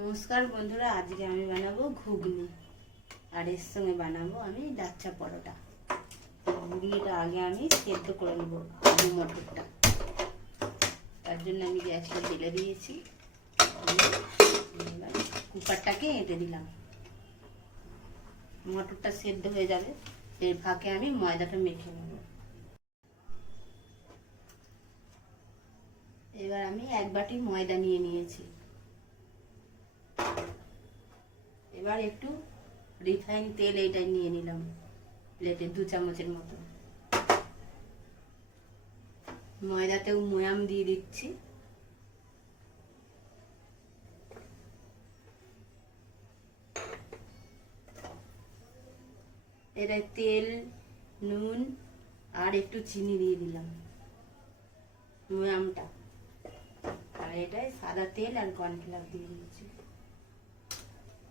নমস্কার বন্ধুরা, আজকে আমি বানাবো ঘুগনি। আর এর সঙ্গে বানাবো আমি লাচ্ছা পরোটা। ঘুগনিটা আগে আমি সেদ্ধ করে নেব আলু মটরটা। তার জন্য আমি গ্যাসটা ঢেলে দিয়েছি। কুকারটাকে এঁটে দিলাম মটরটা সেদ্ধ হয়ে যাবে। এর ফাঁকে আমি ময়দাটা মেখে নেব। এবার আমি এক বাটি ময়দা নিয়ে নিয়েছি। এবার একটু রিফাইন তেল এইটাই নিয়ে নিলাম, প্লেটে দু চামচের মতো। ময়দাতেও ময়াম দিয়ে দিচ্ছি। এটা তেল, নুন আর একটু চিনি দিয়ে দিলাম ময়ামটা। আর এটাই সাদা তেল আর কর্নফ্লাওয়ার দিয়ে দিয়েছি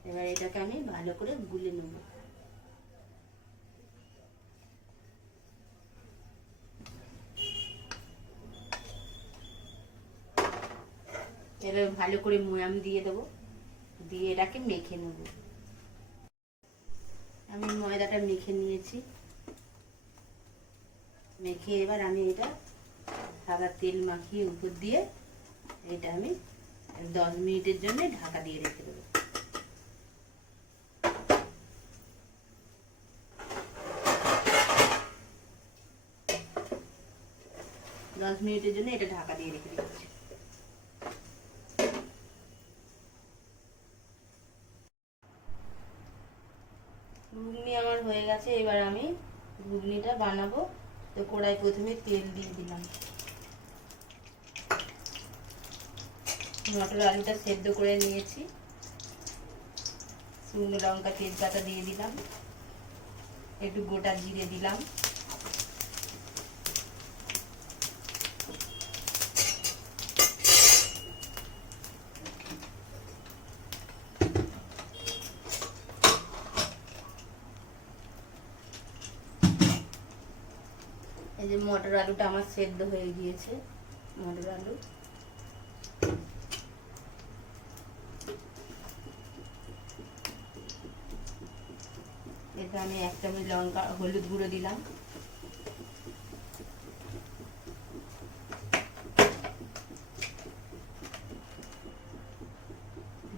এবার এটাকে আমি ভালো করে গুলে নেব। এবার ভালো করে ময়াম দিয়ে দেবো, দিয়ে এটাকে মেখে নেব। আমি ময়দাটা মেখে নিয়েছি। মেখে এবার আমি এটা সাদা তেল মাখিয়ে উপর দিয়ে এটা আমি দশ মিনিটের জন্য ঢাকা দিয়ে রেখে দেবো। দশ মিনিটের জন্য এটা ঢাকা দিয়ে রেখে দিচ্ছি। ঘুগনি আমার হয়ে গেছে, এবার আমি ঘুগনিটা বানাবো। তো কড়াই প্রথমে তেল দিয়ে দিলাম। মটর আলুটা সেদ্ধ করে নিয়েছি। শুকনো লঙ্কা, তেজপাতা দিয়ে দিলাম। একটু গোটা জিরে দিলাম। এই যে মটর আলুটা আমার সেদ্ধ হয়ে গিয়েছে, মটর আলু। এতে আমি এক চামচ লঙ্কা, হলুদ গুঁড়ো দিলাম।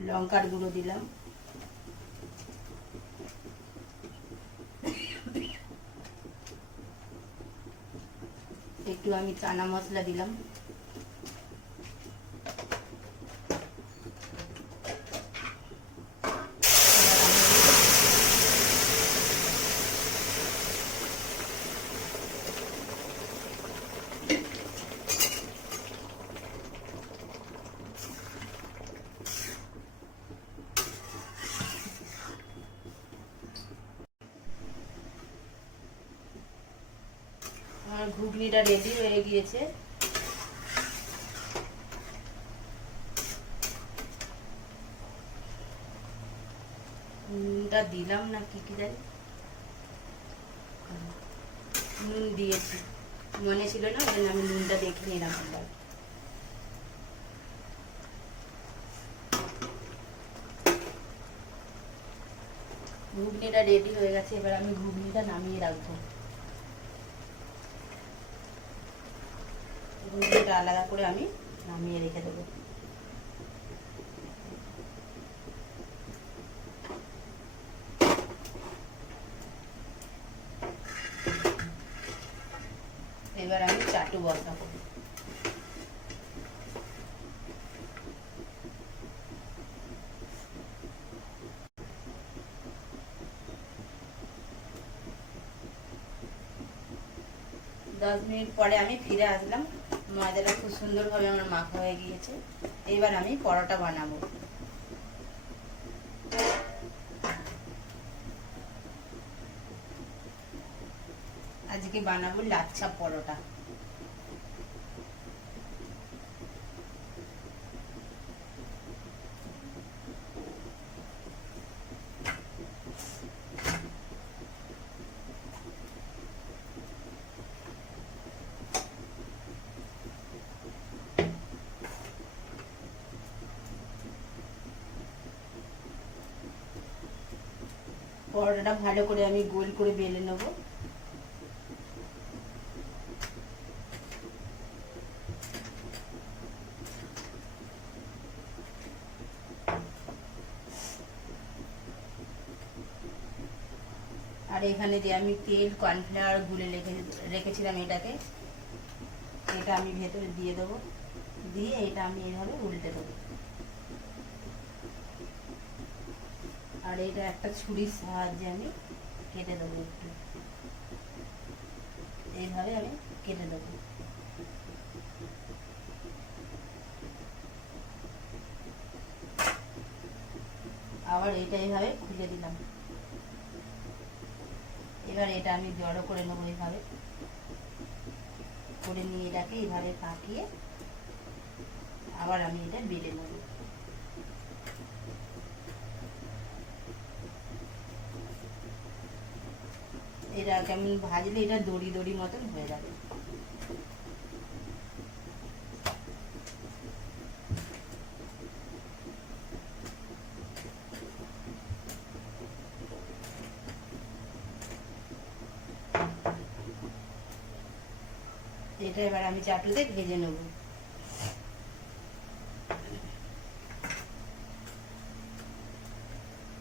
লঙ্কার গুঁড়ো দিলাম। একটু আমি চানা মশলা দিলাম আমার ঘুগনিটা রেডি হয়ে গিয়েছে। নুনটা দিলাম না, কি কি জানি? নুন দিয়েছি। মনে ছিল না, ওই জন্য আমি নুনটা দেখে নিলাম একবার ঘুগনিটা রেডি হয়ে গেছে, এবার আমি ঘুগনিটা নামিয়ে রাখব। ঘুগনিটা আলাদা করে আমি নামিয়ে রেখে দেবো। এবার আমি চাটু বসাবো। দশ মিনিট পরে আমি ফিরে আসলাম। ময়দাটা খুব সুন্দরভাবে আমার মাখা হয়ে গিয়েছে। এবার আমি পরোটা বানাবো। আজকে বানাবো লাচ্ছা পরোটা। পরোটাটা ভালো করে আমি গোল করে বেলে নেব। আর এখানে যে আমি তেল, কর্নফ্লাওয়ার গুলে রেখে, রেখেছিলাম এটাকে, এটা আমি ভেতরে দিয়ে দেবো। দিয়ে এটা আমি এইভাবে উল্টে দেবো। আর এটা একটা ছুরির সাহায্যে আমি কেটে দেবো একটু। এইভাবে আমি কেটে দেবো। আবার এটা এইভাবে খুলে দিলাম। এবার এটা আমি জড়ো করে নেব এইভাবে। করে নিয়ে এটাকে এইভাবে পাকিয়ে আবার আমি এটা বেলে নেব। এটা কেমন ভাজলে এটা দড়ি দড়ি মতন হয়ে যাবে। এটা এবার আমি চাটুতে ভেজে নেব।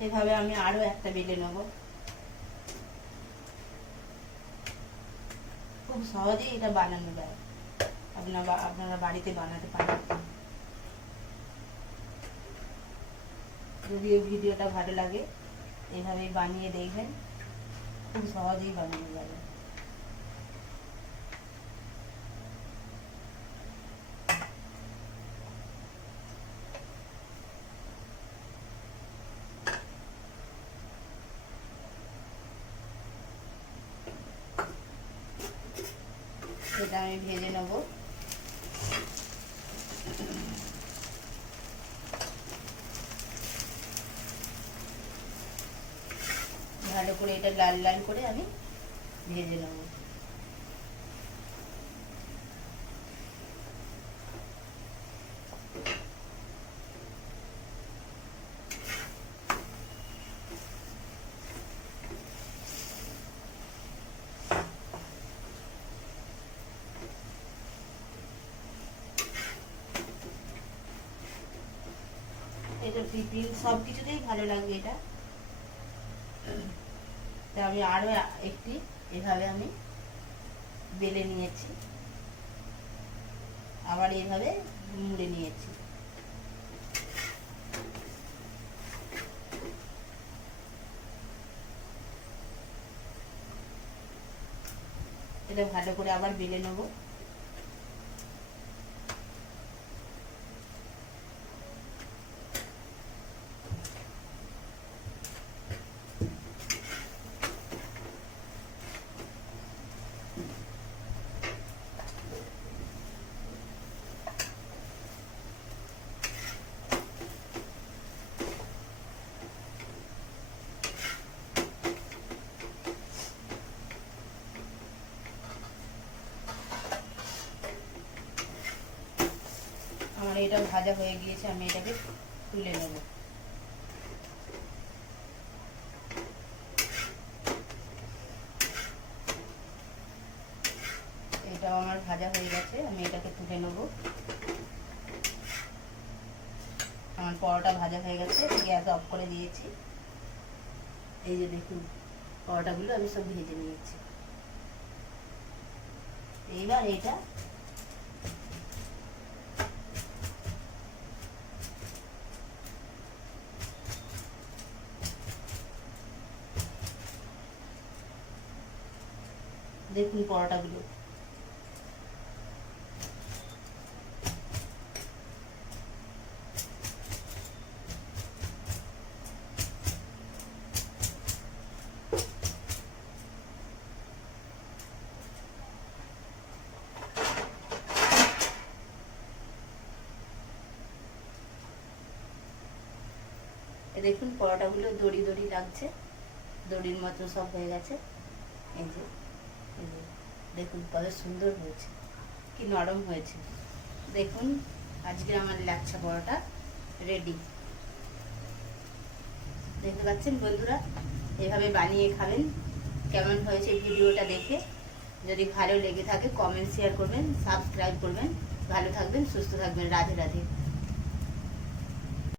এভাবে আমি আরও একটা বেলে নেব। খুব সহজেই এটা বানানো যায়। আপনারা আপনারা বাড়িতে বানাতে পারেন। যদি এই ভিডিওটা ভালো লাগে এভাবে বানিয়ে দেখবেন। খুব সহজেই বানানো যাবে। এটা আমি ভেজে নেব। ভালো করে এটা লাল লাল করে আমি ভেজে নেব। এটা টিফিন সব কিছুতেই ভালো লাগবে এটা। আমি আরও একটি এভাবে আমি বেলে নিয়েছি। আবার এভাবে মুড়ে নিয়েছি। এটা ভালো করে আবার বেলে নেব। এটা ভাজা হয়ে গিয়েছে, আমি এটাকে তুলে নেব। এটাও আমার ভাজা হয়ে গেছে, আমি এটাকে তুলে নেব। আমার পরোটা ভাজা হয়ে গেছে গ্যাস অফ করে দিয়েছি। এই যে দেখুন, পরোটাগুলো আমি সব ভেজে নিয়েছি। এইবার এটা দেখুন পরোটাগুলো। দেখুন পরোটাগুলো দড়ি দড়ি লাগছে। দড়ির মতো সব হয়ে গেছে। এই যে, দেখুন, কত সুন্দর হয়েছে। কি নরম হয়েছে। দেখুন আজকে আমার লাচ্ছা পরোটা রেডি দেখতে পাচ্ছেন বন্ধুরা, এভাবে বানিয়ে খাবেন। কেমন হয়েছে ভিডিওটা দেখে। যদি ভালো লেগে থাকে কমেন্ট শেয়ার করবেন সাবস্ক্রাইব করবেন। ভালো থাকবেন, সুস্থ থাকবেন। রাধে রাধে।